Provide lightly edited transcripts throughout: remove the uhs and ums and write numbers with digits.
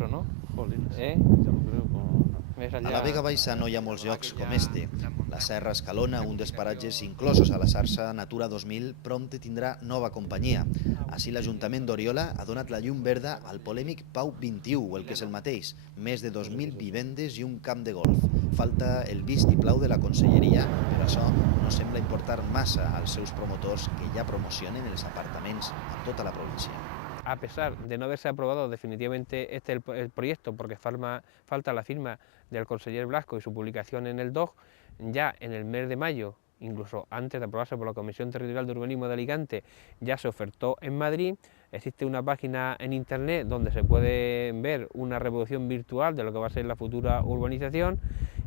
peligroso, ¿no? A la Vega Baixa no hi ha molts llocs com este. La Serra Escalona, un dels paratges inclosos a la xarxa Natura 2000, prompte tindrà nova companyia. Així l'Ajuntament d'Oriola ha donat la llum verda al polèmic Pau 21, o el que és el mateix, més de 2.000 vivendes i un camp de golf. Falta el vistiplau de la Conselleria, però això no sembla importar massa als seus promotors que ja promocionen els apartaments a tota la província. A pesar de no haberse aprobado definitivamente el proyecto, porque falta la firma del conseller Blasco y su publicación en el DOC, ya en el mes de mayo, incluso antes de aprobarse por la Comisión Territorial de Urbanismo de Alicante, ya se ofertó en Madrid. Existe una página en internet donde se puede ver una reproducción virtual de lo que va a ser la futura urbanización,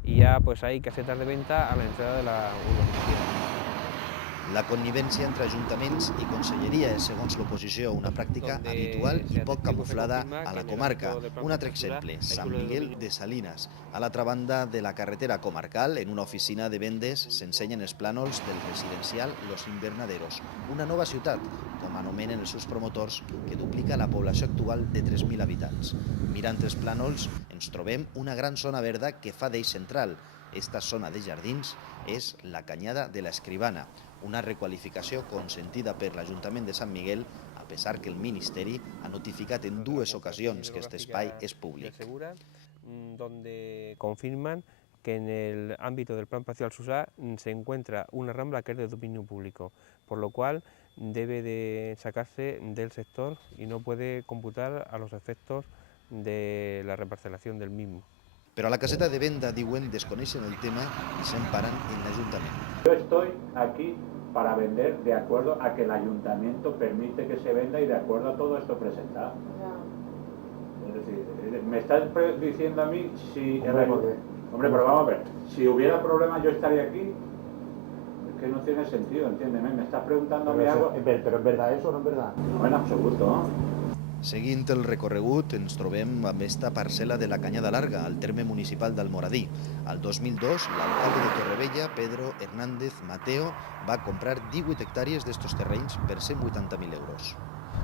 y ya pues hay casetas de venta a la entrada de la urbanización. La connivència entre ajuntaments i conselleria és, segons l'oposició, una pràctica habitual i poc camuflada a la comarca. Un altre exemple, Sant Miguel de Salines. A l'altra banda de la carretera comarcal, en una oficina de vendes, s'ensenyen els plànols del residencial Los Invernaderos, una nova ciutat, com anomenen els seus promotors, que duplica la població actual de 3.000 habitants. Mirant els plànols, ens trobem una gran zona verda que fa d'eix central. Esta zona de jardins és la Canyada de l'Escrivana, una requalificació consentida per l'Ajuntament de Sant Miguel, a pesar que el Ministeri ha notificat en dues ocasions que aquest espai és públic. Donde confirman que en el ámbito del Plan Parcial Susá se encuentra una rambla que es de dominio público, por lo cual debe de sacarse del sector y no puede computar a los efectos de la reparcelación del mismo. Però a la caseta de venda, diuen, desconeixen el tema i s'emparen en l'Ajuntament. Yo estoy aquí para vender de acuerdo a que el Ayuntamiento permite que se venda y de acuerdo a todo esto presentado. Es decir, me estás diciendo a mí si... Hombre, pero vamos a ver, si hubiera problema yo estaría aquí. Es que no tiene sentido, entiéndeme, me estás preguntando a mí algo... Pero ¿es verdad eso o no es verdad? No, en absoluto, ¿no? Seguint el recorregut, ens trobem amb esta parcel·la de la Canyada Larga, al terme municipal d'Almoradí. Al 2002, l'alcalde de Torrevella, Pedro Hernández Mateo, va comprar 18 hectáreas de estos terrenys per 180.000 euros.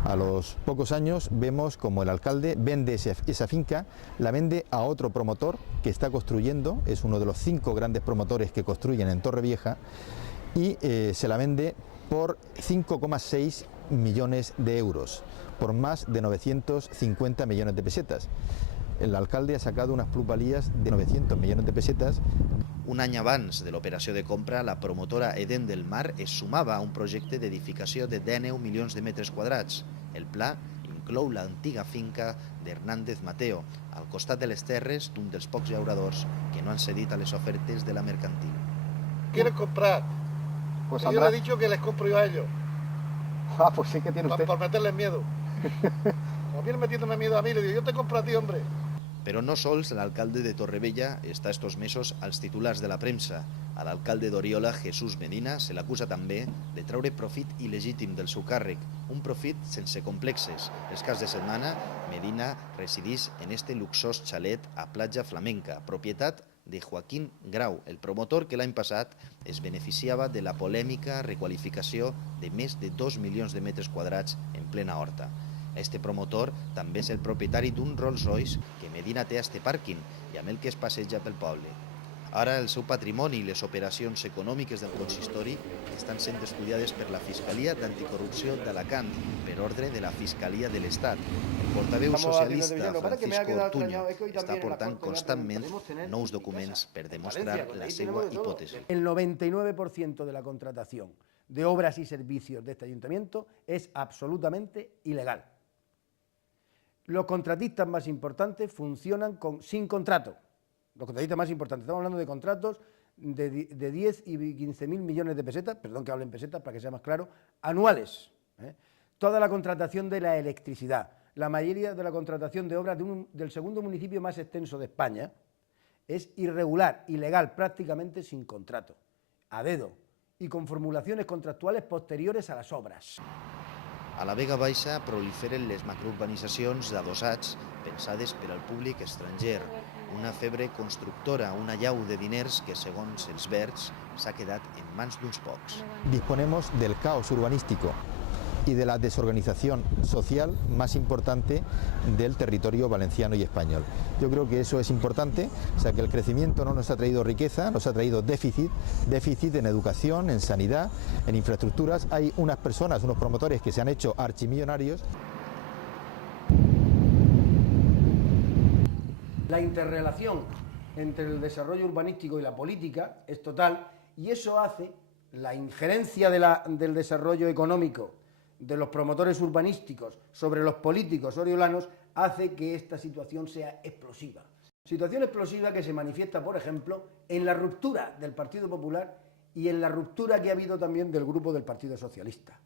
A los pocos años vemos como el alcalde vende esa finca, la vende a otro promotor que está construyendo, es uno de los 5 grandes promotores que construyen en Torrevieja, y se la vende por 5,6 millones de euros, por más de 950 millones de pesetas. El alcalde ha sacado unas plusvalías de 900 millones de pesetas. Un any abans de l'operació de compra, la promotora Eden del Mar es sumava a un projecte d'edificació de 19 milions de metres quadrats. El pla inclou l'antiga finca d'Hernández Mateo, al costat de les terres d'un dels pocs llauradors que no han cedit a les ofertes de la mercantil. ¿Quieres comprar? Pues yo le he dicho que les compro yo a ellos. Ah, pues sí que tiene usted. Por meterles miedo. Como viene metiéndome miedo a mí, le digo, yo te compro a ti, hombre. Però no sols l'alcalde de Torrevella està estos mesos als titulars de la premsa. A l'alcalde d'Oriola, Jesús Medina, se l'acusa també de treure profit il·legítim del seu càrrec, un profit sense complexes. Els caps de setmana, Medina resideix en este luxós xalet a Platja Flamenca, propietat de Joaquín Grau, el promotor que l'any passat es beneficiava de la polèmica requalificació de més de 2 milions de metres quadrats en plena horta. Este promotor també és el propietari d'un Rolls Royce que Medina té a este pàrquing i amb el que es passeja pel poble. Ara el seu patrimoni i les operacions econòmiques del consistori estan sent estudiades per la Fiscalia d'Anticorrupció d'Alacant per ordre de la Fiscalia de l'Estat. El portaveu socialista Francisco Ortuño està aportant constantment nous documents per demostrar la seva hipòtesi. El 99% de la contratación de obras y servicios de este ayuntamiento es absolutamente ilegal. Los contratistas más importantes funcionan sin contrato. Los contratistas más importantes, estamos hablando de contratos de 10 y 15.000 millones de pesetas, perdón que hable en pesetas para que sea más claro, anuales. Toda la contratación de la electricidad, la mayoría de la contratación de obras del segundo municipio más extenso de España es irregular, ilegal, prácticamente sin contrato, a dedo y con formulaciones contractuales posteriores a las obras. A la Vega Baixa proliferen les macrourbanitzacions d'adossats pensades per al públic estranger. Una febre constructora, una llau de diners que, segons els verds, s'ha quedat en mans d'uns pocs. Disponemos del caos urbanístico. y de la desorganización social más importante del territorio valenciano y español. Yo creo que eso es importante, o sea que el crecimiento no nos ha traído riqueza, nos ha traído déficit en educación, en sanidad, en infraestructuras. Hay unas personas, unos promotores que se han hecho archimillonarios. La interrelación entre el desarrollo urbanístico y la política es total y eso hace la injerencia del desarrollo económico de los promotores urbanísticos sobre los políticos oriolanos hace que esta situación sea explosiva. Situación explosiva que se manifiesta, por ejemplo, en la ruptura del Partido Popular y en la ruptura que ha habido también del grupo del Partido Socialista.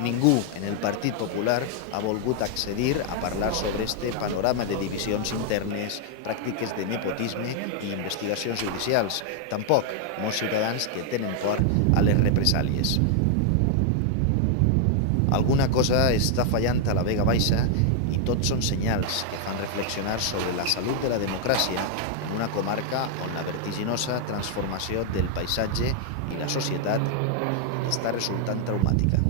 Ningú en el Partit Popular ha volgut accedir a parlar sobre este panorama de divisions internes, pràctiques de nepotisme i investigacions judicials. Tampoc molts ciutadans que tenen por a les represàlies. Alguna cosa està fallant a la Vega Baixa i tots són senyals que fan reflexionar sobre la salut de la democràcia en una comarca on la vertiginosa transformació del paisatge i la societat està resultant traumàtica.